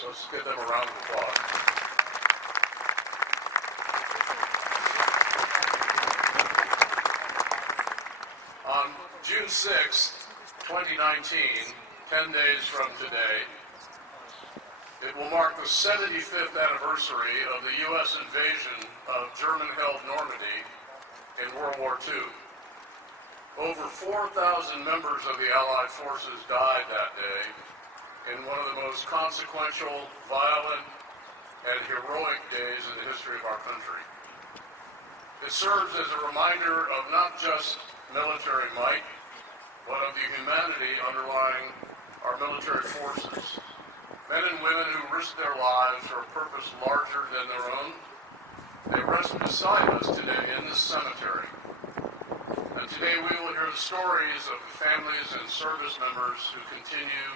So let's give them a round of applause. On June 6th, 2019, 10 days from today, it will mark the 75th anniversary of the U.S. invasion of German-held Normandy in World War II. Over 4,000 members of the Allied forces died that day in one of the most consequential, violent, and heroic days in the history of our country. It serves as a reminder of not just military might, but of the humanity underlying our military forces. Men and women who risked their lives for a purpose larger than their own. They rest beside us today in this cemetery. And today we will hear the stories of the families and service members who continue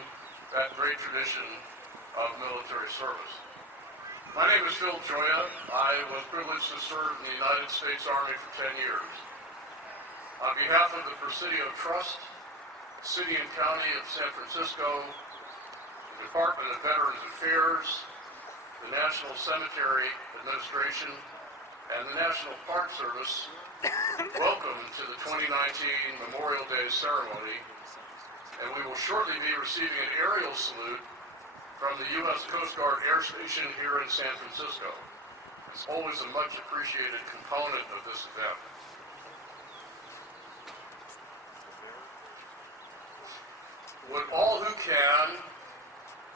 that great tradition of military service. My name is Phil Gioia. I was privileged to serve in the United States Army for 10 years. On behalf of the Presidio Trust, City and County of San Francisco, the Department of Veterans Affairs, the National Cemetery Administration, and the National Park Service, welcome to the 2019 Memorial Day ceremony. And we will shortly be receiving an aerial salute from the U.S. Coast Guard Air Station here in San Francisco. It's always a much appreciated component of this event. Would all who can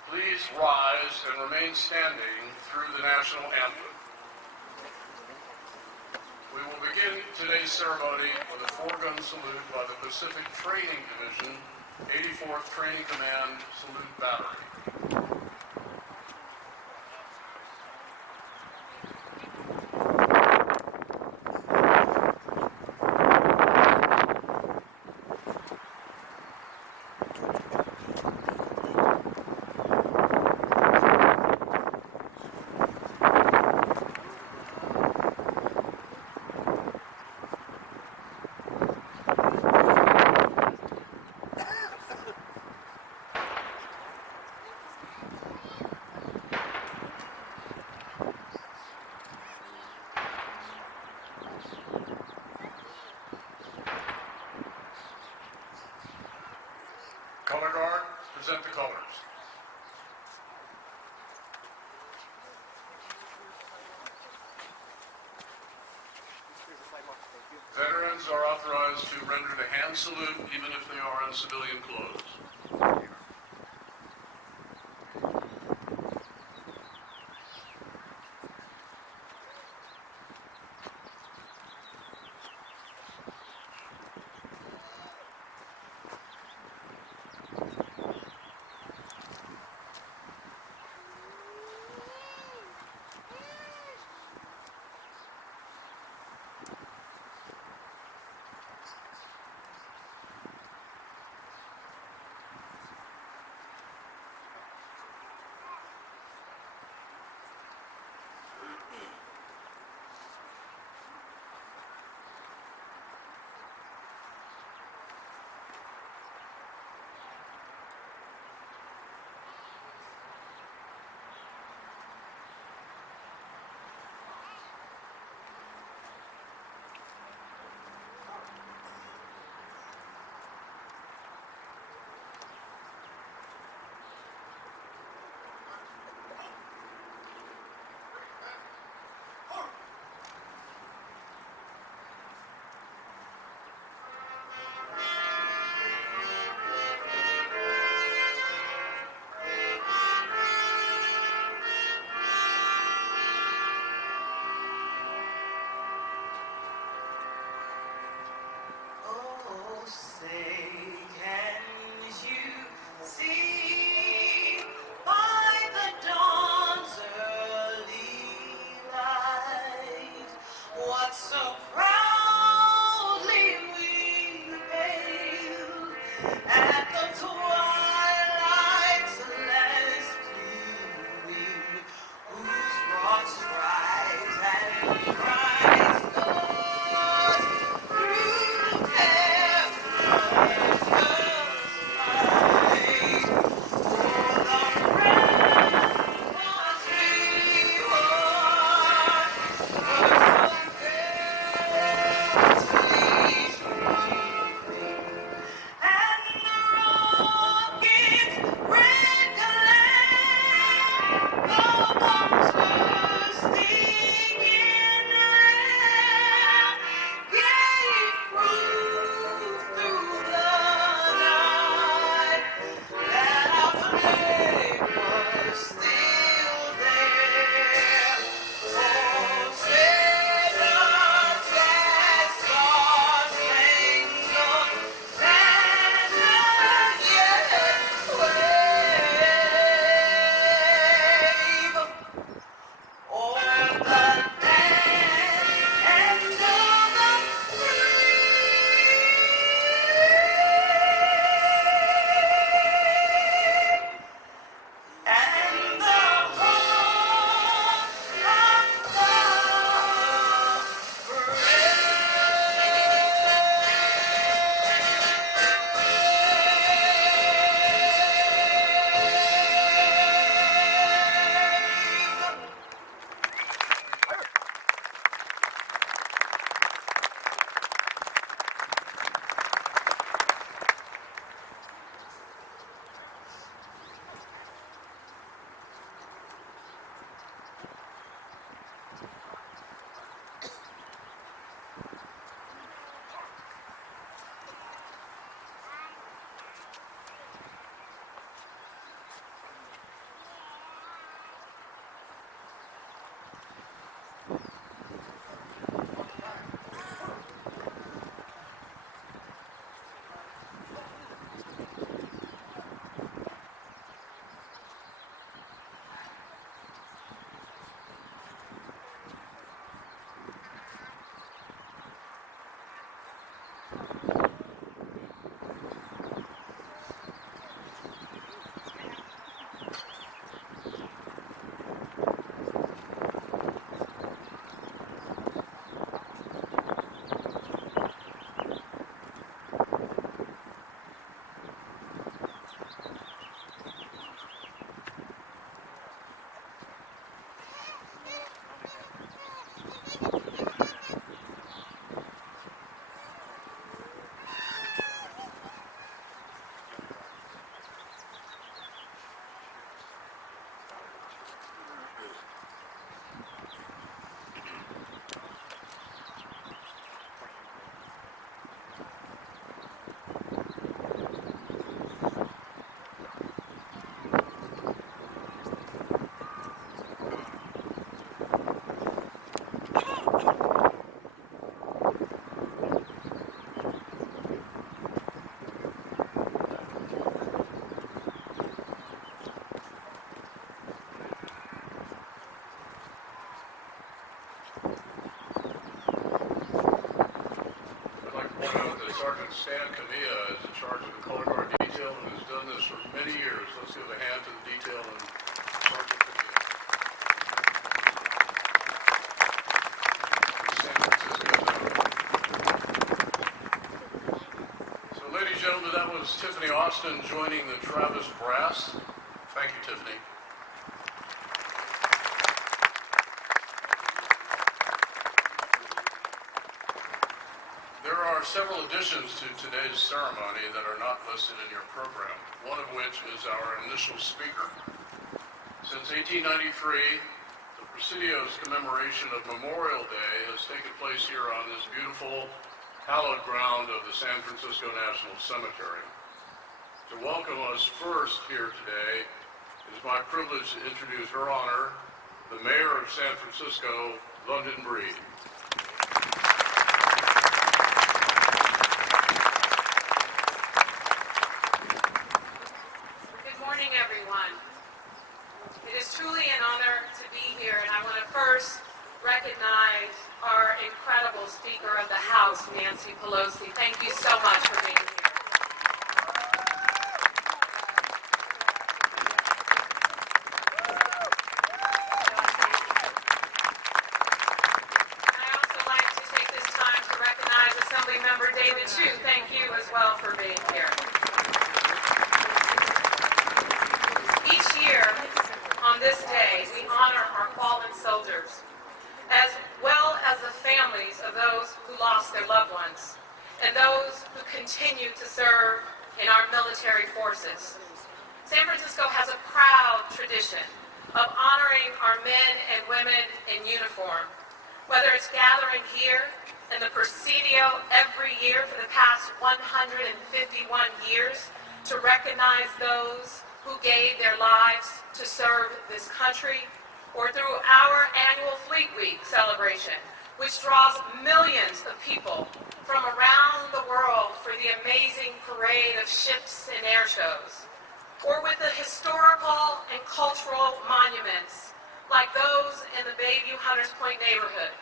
please rise and remain standing through the national anthem. We will begin today's ceremony with a four-gun salute by the Pacific Training Division 84th Training Command Salute Battery. Color Guard, present the colors. Veterans are authorized to render the hand salute even if they are in civilian clothes. I'd like to point out that Sergeant Stan Camilla is in charge of the color guard detail and has done this for many years. Let's give a hand to the detail and Sergeant Camilla. San Francisco. So, ladies and gentlemen, that was Tiffany Austin joining the Travis Brass. Thank you, Tiffany. There are several additions to today's ceremony that are not listed in your program, one of which is our initial speaker. Since 1893, the Presidio's commemoration of Memorial Day has taken place here on this beautiful, hallowed ground of the San Francisco National Cemetery. To welcome us first here today, it is my privilege to introduce Her Honor, the Mayor of San Francisco, London Breed. Good morning, everyone. It is truly an honor to be here, and I want to first recognize our incredible Speaker of the House, Nancy Pelosi. Thank you so much for being here. Member David Chu, thank you as well for being here. Each year, on this day, we honor our fallen soldiers, as well as the families of those who lost their loved ones, and those who continue to serve in our military forces. San Francisco has a proud tradition of honoring our men and women in uniform, whether it's gathering here in the Presidio every year for the past 151 years to recognize those who gave their lives to serve this country, or through our annual Fleet Week celebration, which draws millions of people from around the world for the amazing parade of ships and air shows, or with the historical and cultural monuments like those in the Bayview Hunters Point neighborhood,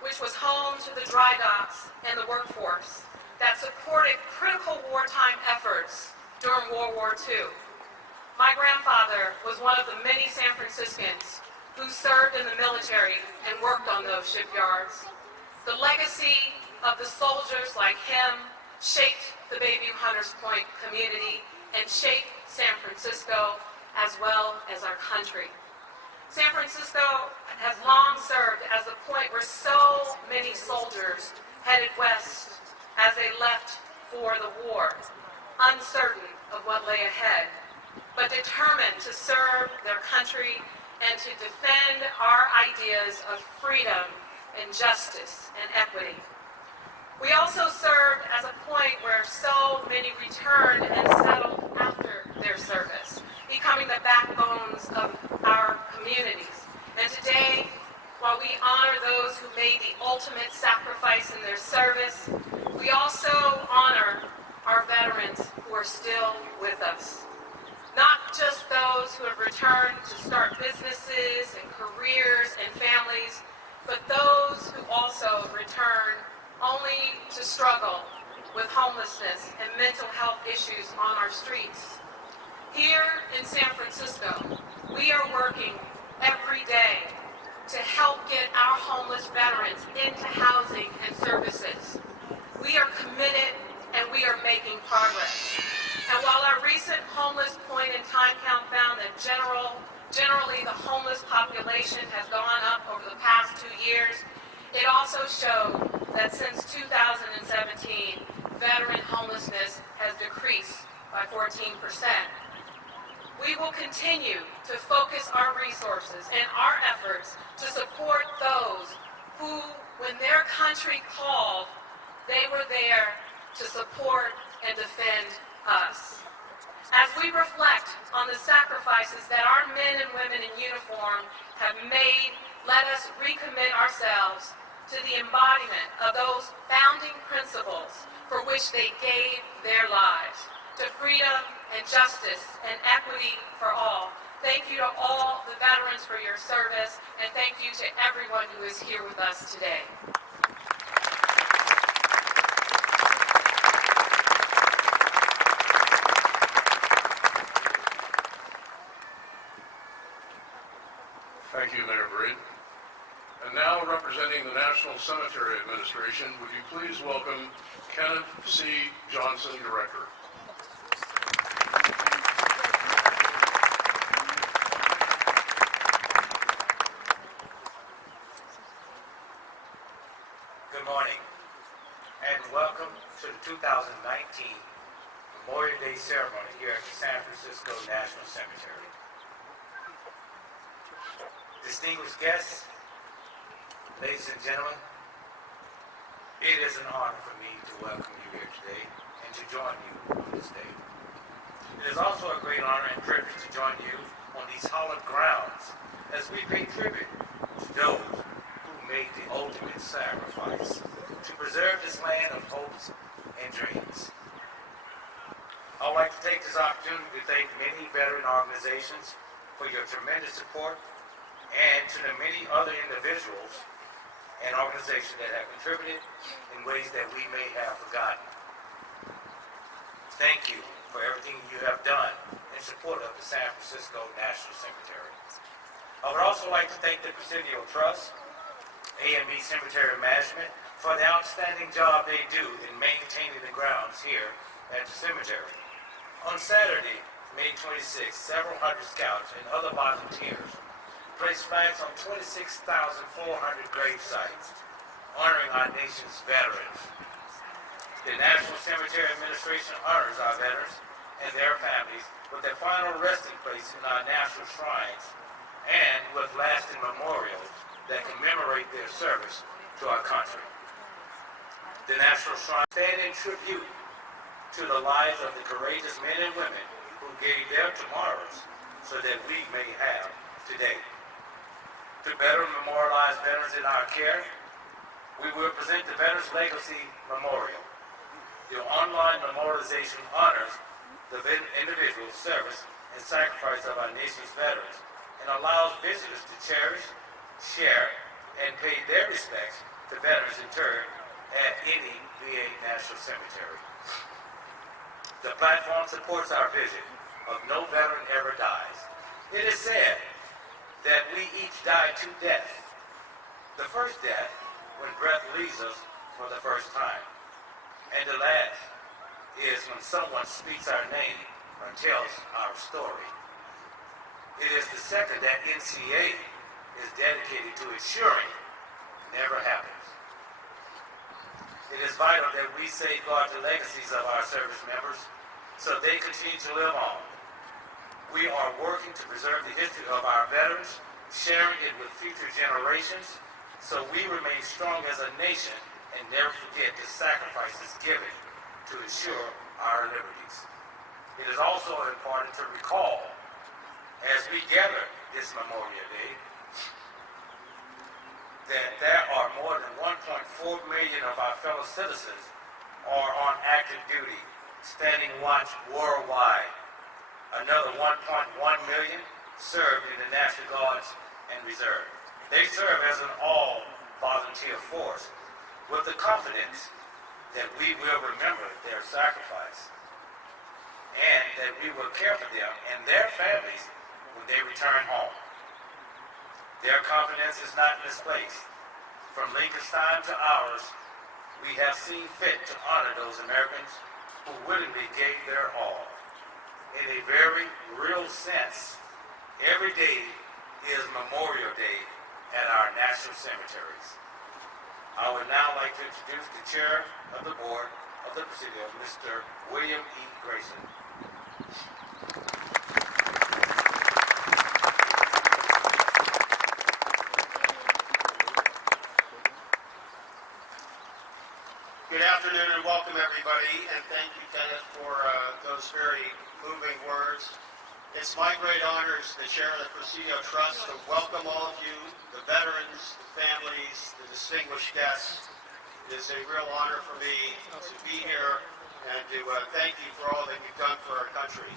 which was home to the dry docks and the workforce that supported critical wartime efforts during World War II. My grandfather was one of the many San Franciscans who served in the military and worked on those shipyards. The legacy of the soldiers like him shaped the Bayview Hunters Point community and shaped San Francisco as well as our country. San Francisco has long served as the point where so many soldiers headed west as they left for the war, uncertain of what lay ahead, but determined to serve their country and to defend our ideas of freedom and justice and equity. We also served as a point where so many returned and settled after their service, becoming the backbones of our communities. And today, while we honor those who made the ultimate sacrifice in their service, we also honor our veterans who are still with us. Not just those who have returned to start businesses and careers and families, but those who also return only to struggle with homelessness and mental health issues on our streets. Here in San Francisco, we are working every day to help get our homeless veterans into housing and services. We are committed and we are making progress. And while our recent homeless point in time count found that generally the homeless population has gone up over the past 2 years, it also showed that since 2017, veteran homelessness has decreased by 14%. We will continue to focus our resources and our efforts to support those who, when their country called, they were there to support and defend us. As we reflect on the sacrifices that our men and women in uniform have made, let us recommit ourselves to the embodiment of those founding principles for which they gave their lives, to freedom and justice and equity for all, Thank you to all the veterans for your service, and thank you to everyone who is here with us today. Thank you, Mayor Breed. And now, representing the National Cemetery Administration, would you please welcome Kenneth C. Johnson, Director. Good morning, and welcome to the 2019 Memorial Day ceremony here at the San Francisco National Cemetery. Distinguished guests, ladies and gentlemen, it is an honor for me to welcome you here today and to join you on this day. It is also a great honor and privilege to join you on these hallowed grounds as we pay tribute to those who made the ultimate sacrifice to preserve this land of hopes and dreams. I would like to take this opportunity to thank many veteran organizations for your tremendous support and to the many other individuals and organizations that have contributed in ways that we may have forgotten. Thank you for everything you have done in support of the San Francisco National Cemetery. I would also like to thank the Presidio Trust, AME Cemetery Management, for the outstanding job they do in maintaining the grounds here at the cemetery. On Saturday, May 26th, several hundred scouts and other volunteers placed flags on 26,400 grave sites, honoring our nation's veterans. The National Cemetery Administration honors our veterans and their families with their final resting place in our national shrines and with lasting memorials that commemorate their service to our country. The National Shrine stand in tribute to the lives of the courageous men and women who gave their tomorrows so that we may have today. To better memorialize veterans in our care, we will present the Veterans Legacy Memorial. The online memorialization honors the individual service and sacrifice of our nation's veterans and allows visitors to cherish, share, and pay their respects to veterans interred at any VA National Cemetery. The platform supports our vision of no veteran ever dies. It is said that we each die to death. The first death, when breath leaves us for the first time. And the last is when someone speaks our name or tells our story. It is the second that NCA is dedicated to ensuring never happens. It is vital that we safeguard the legacies of our service members so they continue to live on. We are working to preserve the history of our veterans, sharing it with future generations, so we remain strong as a nation and never forget the sacrifices given to ensure our liberties. It is also important to recall, as we gather this Memorial Day, that there are more than 1.4 million of our fellow citizens are on active duty, standing watch worldwide. Another 1.1 million served in the National Guards and Reserve. They serve as an all-volunteer force with the confidence that we will remember their sacrifice and that we will care for them and their families when they return home. Their confidence is not misplaced. From Lincoln's time to ours, we have seen fit to honor those Americans who willingly gave their all. In a very real sense, every day is Memorial Day at our national cemeteries. I would now like to introduce the chair of the board of the Presidio, Mr. William E. Grayson. Good afternoon and welcome everybody, and thank you, Kenneth, for those very moving words. It's my great honor as the chair of the Presidio Trust to welcome all of you, the veterans, the families, the distinguished guests. It is a real honor for me to be here and to thank you for all that you've done for our country.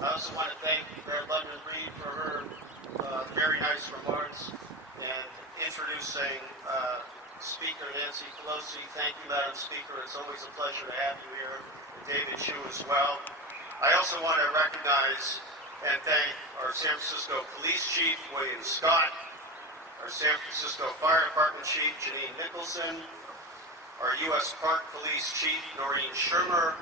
I also want to thank Mayor London Reed for her very nice remarks and introducing Speaker Nancy Pelosi. Thank you, Madam Speaker. It's always a pleasure to have you here. David Chu as well. I also want to recognize and thank our San Francisco Police Chief, William Scott, our San Francisco Fire Department Chief, Janine Nicholson, our U.S. Park Police Chief, Noreen Shermer,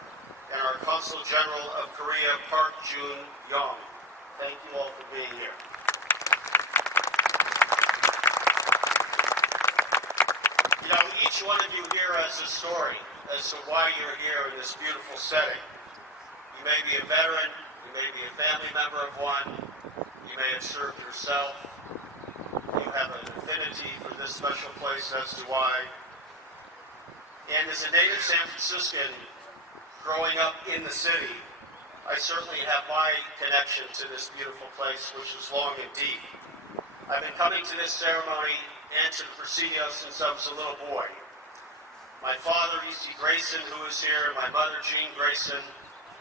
and our Consul General of Korea, Park Jun Young. Thank you all for being here. You know, each one of you here has a story as to why you're here in this beautiful setting. You may be a veteran, you may be a family member of one, you may have served yourself, you have an affinity for this special place as to why. And as a native San Franciscan, growing up in the city, I certainly have my connection to this beautiful place, which is long and deep. I've been coming to this ceremony and to the Presidio since I was a little boy. My father, E.C. Grayson, who is here, my mother, Jean Grayson,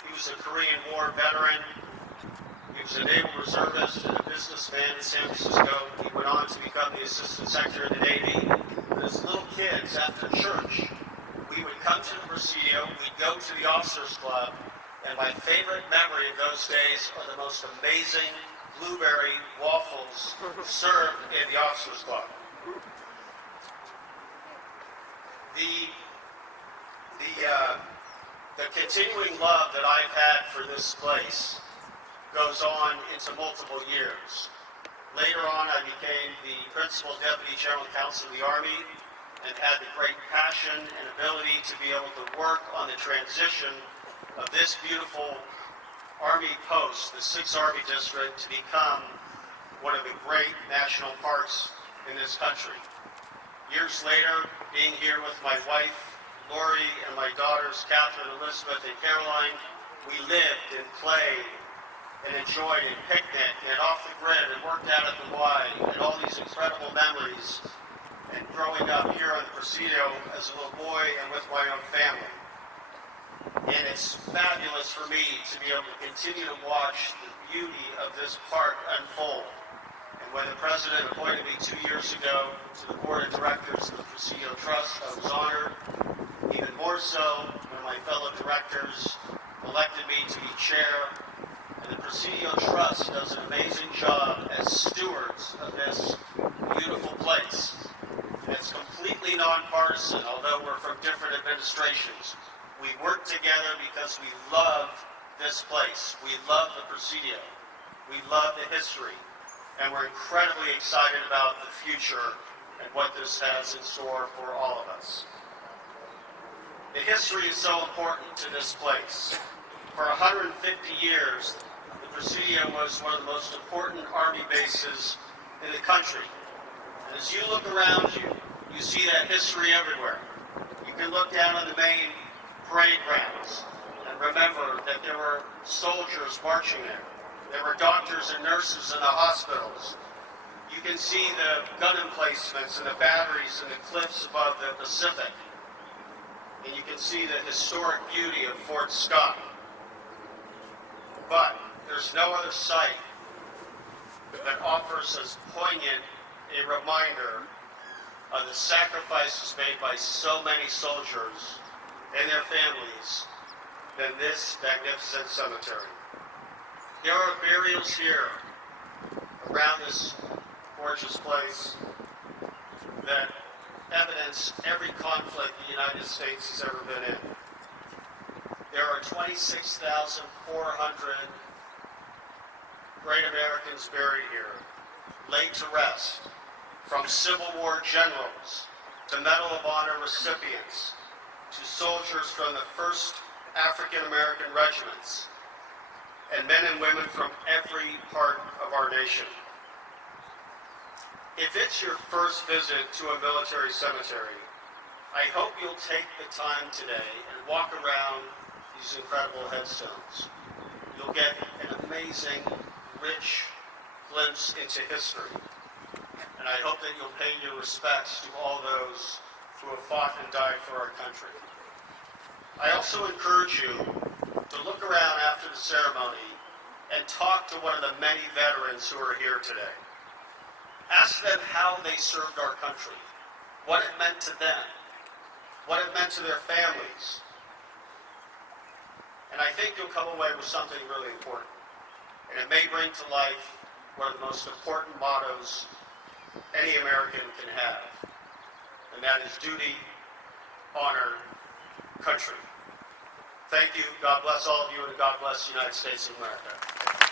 he was a Korean War veteran. He was a naval reservist and a businessman in San Francisco. He went on to become the Assistant Secretary of the Navy. But as little kids, after church, we would come to the Presidio, we'd go to the Officers Club, and my favorite memory of those days are the most amazing blueberry waffles served in the Officers Club. The continuing love that I've had for this place goes on into multiple years. Later on, I became the Principal Deputy General Counsel of the Army and had the great passion and ability to be able to work on the transition of this beautiful Army post, the 6th Army District, to become one of the great national parks in this country. Years later, being here with my wife, Lori, and my daughters, Catherine, Elizabeth, and Caroline, we lived and played and enjoyed and picnicked and off the grid and worked out at the Y and all these incredible memories. And growing up here on the Presidio as a little boy and with my own family. And it's fabulous for me to be able to continue to watch the beauty of this park unfold. And when the President appointed me 2 years ago to the Board of Directors of the Presidio Trust, I was honored. Even more so when my fellow directors elected me to be chair. And the Presidio Trust does an amazing job as stewards of this beautiful place. And it's completely nonpartisan, although we're from different administrations. We work together because we love this place. We love the Presidio. We love the history. And we're incredibly excited about the future and what this has in store for all of us. The history is so important to this place. For 150 years, the Presidio was one of the most important Army bases in the country. And as you look around you, you see that history everywhere. You can look down on the main parade grounds and remember that there were soldiers marching there. There were doctors and nurses in the hospitals. You can see the gun emplacements and the batteries and the cliffs above the Pacific. And you can see the historic beauty of Fort Scott. But there's no other site that offers as poignant a reminder of the sacrifices made by so many soldiers and their families than this magnificent cemetery. There are burials here around this gorgeous place that evidence every conflict the United States has ever been in. There are 26,400 great Americans buried here, laid to rest, from Civil War generals to Medal of Honor recipients to soldiers from the 1st African American regiments and men and women from every part of our nation. If it's your first visit to a military cemetery, I hope you'll take the time today and walk around these incredible headstones. You'll get an amazing, rich glimpse into history. And I hope that you'll pay your respects to all those who have fought and died for our country. I also encourage you to look around after the ceremony and talk to one of the many veterans who are here today. Ask them how they served our country, what it meant to them, what it meant to their families. And I think you'll come away with something really important. And it may bring to life one of the most important mottos any American can have, and that is duty, honor, country. Thank you. God bless all of you, and God bless the United States of America.